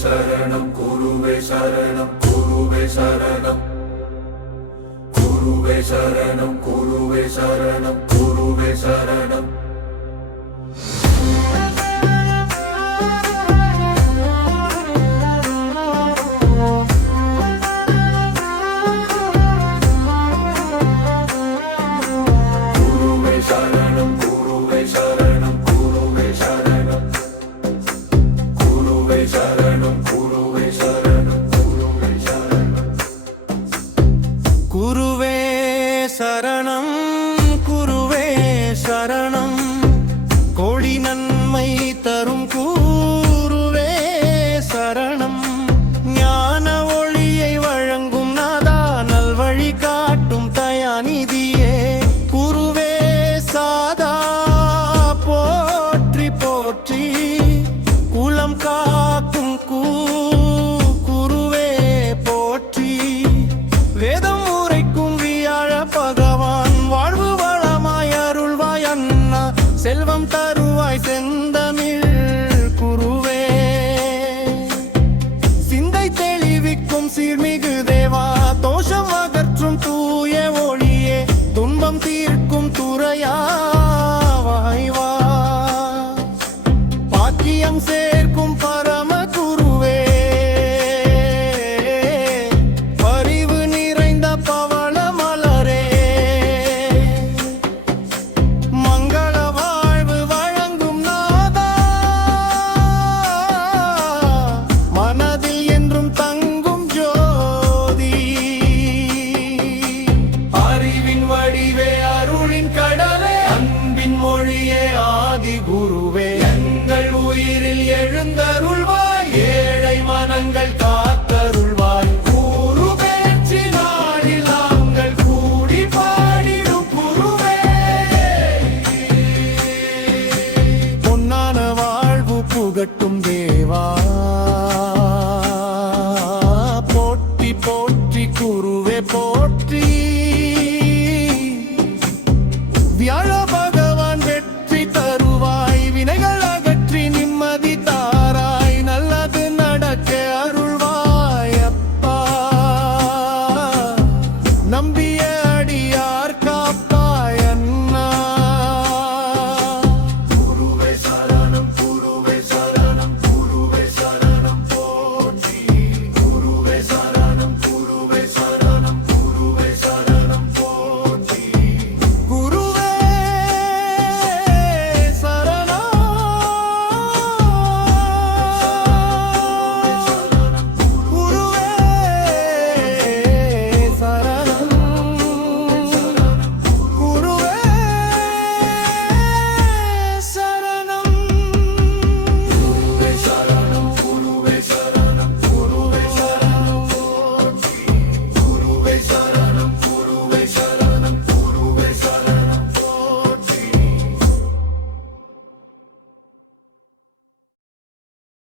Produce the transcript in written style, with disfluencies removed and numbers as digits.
சரணம் குருவே சரணம் குருவே சரணம் குருவே சரணம் குருவே சரணம் குருவே சரணம் குருவே சரணம் குருவே சரணம் குருவே சரணம் குருவே சரணம் குருவே சரணம் குருவே சரணம் குருவே சரணம் குருவே சரணம் கோடி நன்மை தரும் குருவே சரணம் ஞான ஒளியை வழங்கும் நாதா நல்வழி காட்டும் தயாநிதியே குருவே சாதா போற்றி போற்றி குலம் காக்கும் குருவே போற்றி வேதம் உரைக்கும் வியாழ பகவான் வாழ்வு வளமாய் அருள்வாய் அண்ணா செல்வம் தருவாய் செந்தமிழ் குருவே சிந்தை தெளிவிக்கும் சீர்மிகு தேவா தோஷம் அகற்றும் தூய ஒளியே துன்பம் தீர்க்கும் துறையா வாய்வா பாக்கியம் சேர்க்கும் பரம குருவே பரிவு நிறைந்த பவள மலரே மங்கள வாழ்வு வழங்கும் நாதா மனதில் என்றும் தங்கும் ஜோதி அறிவின் வடிவே அருளின் கடலே அன்பின் மொழியே ஆதி குருவே எங்கள் உயிரில் எழுந்தருள்வாய் ஏழை மனங்கள் காத்தருள்வாய் குரு பேச்சு நாளில் நாங்கள் கூடி பாடிடும் குருவே பொன்னான வாழ்வு புகட்டும் தேவா